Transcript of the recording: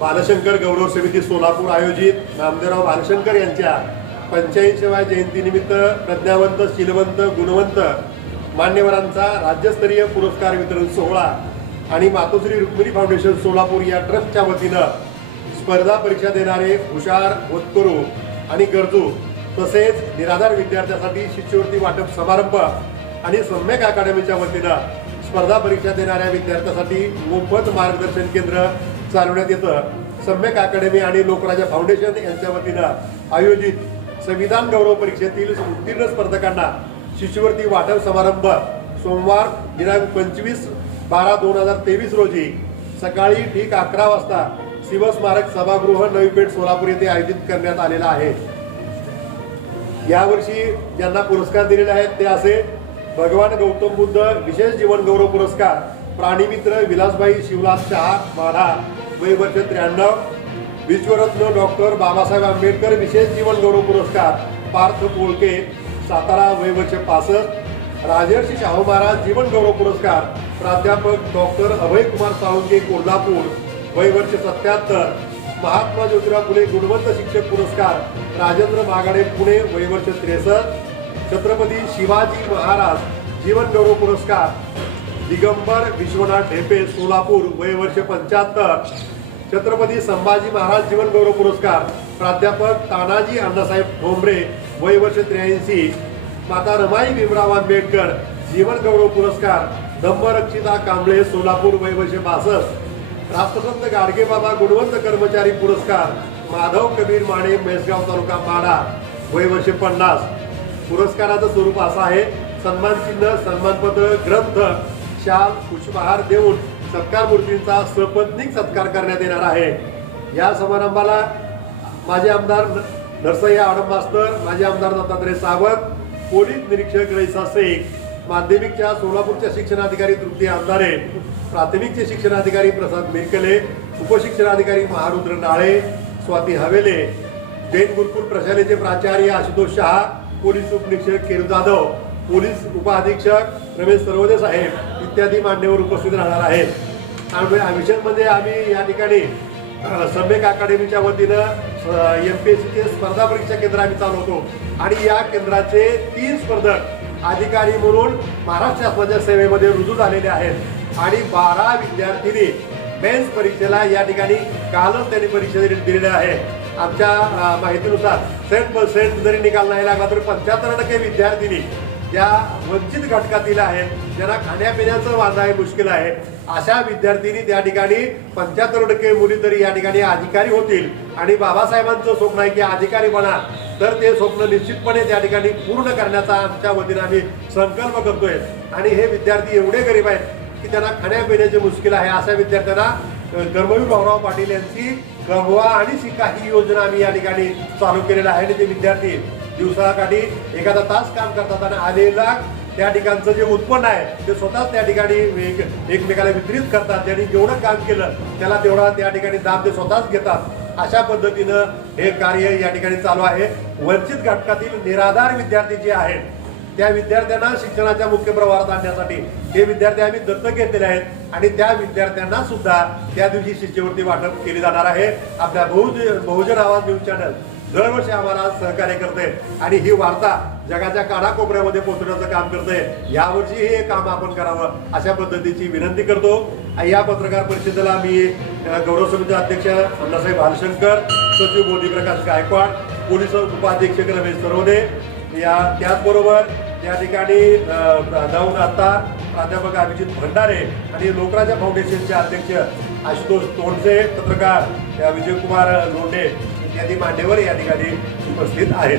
बालशंकर गौरव समिती सोलापूर आयोजित. नामदेवराव बालशंकर यांच्या पंच्याऐंशीव्या जयंतीनिमित्त प्रज्ञावंत शीलवंत गुणवंत मान्यवरांचा राज्यस्तरीय पुरस्कार वितरण सोहळा आणि मातोश्री रुक्मिणी फाउंडेशन सोलापूर या ट्रस्टच्या वतीनं स्पर्धा परीक्षा देणारे हुशार होतकरू आणि गरजू तसेच निराधार विद्यार्थ्यांसाठी शिष्यवृत्ती वाटप समारंभ आणि सम्यक अकादमीच्या वतीनं स्पर्धा परीक्षा देणाऱ्या विद्यार्थ्यांसाठी मोफत मार्गदर्शन केंद्र चालवण्यात येतं. सम्यक अकादमी आणि लोकराजा फाउंडेशन यांच्या वतीनं आयोजित संविधान गौरव परीक्षेतील उत्तीर्ण स्पर्धकांना शिष्यवृत्ती वाटप समारंभ सोमवार दिनांक पंचवीस बारा दोन हजार तेवीस रोजी सकाळी ठीक अकरा वाजता शिवस्मारक सभागृह नवी पेठ सोलापूर येथे आयोजित करण्यात आलेला आहे. यावर्षी ज्यांना पुरस्कार दिलेले आहेत ते असे भगवान गौतम बुद्ध विशेष जीवन गौरव पुरस्कार प्राणीमित्र विलासबाई शिवलास शहा माढा वय वर्ष त्र्याण्णव. विश्वरत्न डॉक्टर बाबासाहेब आंबेडकर विशेष जीवन गौरव पुरस्कार पार्थ कोळके सातारा वय वर्ष पासष्ट. राजर्षी शाहू महाराज जीवन गौरव पुरस्कार प्राध्यापक डॉक्टर अभय कुमार साळुंके कोल्हापूर वय वर्ष सत्याहत्तर. महात्मा ज्योतिराव फुले गुणवंत शिक्षक पुरस्कार राजेंद्र मागाडे पुणे वय वर्ष त्रेसष्ट. छत्रपती शिवाजी महाराज जीवन गौरव पुरस्कार दिगंबर विश्वनाथ ढेपे सोलापूर वयवर्ष पंच्याहत्तर छत्रपती संभाजी महाराज जीवनगौरव पुरस्कार प्राध्यापक तानाजी अण्णासाहेब ठोंबरे वयवर्ष त्र्याऐंशी माता रमाई भीमराव आंबेडकर जीवनगौरव पुरस्कार धम्मरक्षिता कांबळे सोलापूर वयवर्ष बासष्ट राष्ट्रसंत गाडगेबाबा गुणवंत कर्मचारी पुरस्कार माधव कबीर माने मेसगाव तालुका माडा वयवर्ष पन्नास. पुरस्काराचं स्वरूप असं आहे सन्मान चिन्ह सन्मानपत्र ग्रंथ शाल पुष्पहार देऊन सत्कार मूर्तींचा सपत्नीक सत्कार करण्यात येणार आहे. या समारंभाला माझे आमदार न- नरसय्या आडंबास्तर माझे माजी आमदार दत्तात्रय सावंत पोलीस निरीक्षक रईसा शेख माध्यमिकच्या सोलापूरच्या शिक्षणाधिकारी तृप्ती आमदारे प्राथमिकचे शिक्षणाधिकारी प्रसाद मिरकले उपशिक्षणाधिकारी महारुद्र नाळे स्वाती हवेले जैन गुरुकुल प्रशालेचे प्राचार्य आशुतोष शहा पोलीस उपनिरीक्षक केरू जाधव पोलीस उपअधीक्षक रमेश सरवदे साहेब इत्यादी मान्यवर उपस्थित राहणार आहेत. आणि विशेष म्हणजे आम्ही या ठिकाणी सम्यक अकादमीच्या वतीनं एम पी एस सीचे स्पर्धा परीक्षा केंद्र आम्ही चालवतो. आणि या केंद्राचे तीन स्पर्धक अधिकारी म्हणून महाराष्ट्र शासनाच्या सेवेमध्ये रुजू झालेले आहेत. आणि बारा विद्यार्थिनी मेन्स परीक्षेला या ठिकाणी कालच त्यांनी परीक्षा दिली- दिलेल्या आहे. आमच्या माहितीनुसार सेंट सेट जरी निकाल नाही लागला तरी पंच्याहत्तर टक्के विद्यार्थिनी ज्या वंचित घटकातील आहेत. ज्यांना खाण्यापिण्याचं वांदा आहे मुश्किल आहे. अशा विद्यार्थिनी त्या ठिकाणी पंच्याहत्तर टक्के मुली तरी या ठिकाणी अधिकारी होतील. आणि बाबासाहेबांचं स्वप्न आहे की अधिकारी बना तर ते स्वप्न निश्चितपणे त्या ठिकाणी पूर्ण करण्याचा आमच्या वतीनं आम्ही संकल्प करतोय. आणि हे विद्यार्थी एवढे गरीब आहेत की त्यांना खाण्यापिण्याचे मुश्किल आहे. अशा विद्यार्थ्यांना अ, भाऊराव पाटील यांची कमवा आणि शिका ही योजना आम्ही या ठिकाणी चालू केलेली आहे. आणि ते विद्यार्थी दिवसाकाठी एखादा तास काम करतात आणि आलेला त्या ठिकाणचं जे उत्पन्न आहे ते स्वतःच त्या ठिकाणी एक- एकमेकाला वितरित करतात. ज्यांनी जेवढं काम केलं त्याला तेवढा त्या ठिकाणी दाब ते स्वतःच घेतात. अशा पद्धतीनं हे कार्य या ठिकाणी चालू आहे. वंचित घटकातील निराधार विद्यार्थी जे आहेत त्या विद्यार्थ्यांना शिक्षणाच्या मुख्य प्रवाहात आणण्यासाठी हे विद्यार्थी आम्ही दत्तक घेतलेले आहेत आणि त्या विद्यार्थ्यांना सुद्धा त्या दिवशी शिष्यवृत्ती वाटप केली जाणार आहे. आपल्या बहुजन बहुजन आवाज न्यूज चॅनल दरवर्षी आम्हाला सहकार्य करते आणि ही वार्ता जगाच्या कानाकोपऱ्यामध्ये पोहोचवण्याचं काम करते. यावर्षी हे काम आपण करावं अशा पद्धतीची विनंती करतो. आणि या पत्रकार परिषदेला मी गौरव समिती अध्यक्ष अण्णासाहेब भालशंकर सचिव मोदी प्रकाश गायकवाड पोलीस उपाधीक्षक रमेश सरवणे या त्याचबरोबर या ठिकाणी जाऊन आता प्राध्यापक अभिजित भंडारे आणि लोकराजा फाउंडेशनचे अध्यक्ष आशुतोष तोंडसे पत्रकार विजयकुमार लोंढे यांनी मान्यवर या ठिकाणी उपस्थित आहेत.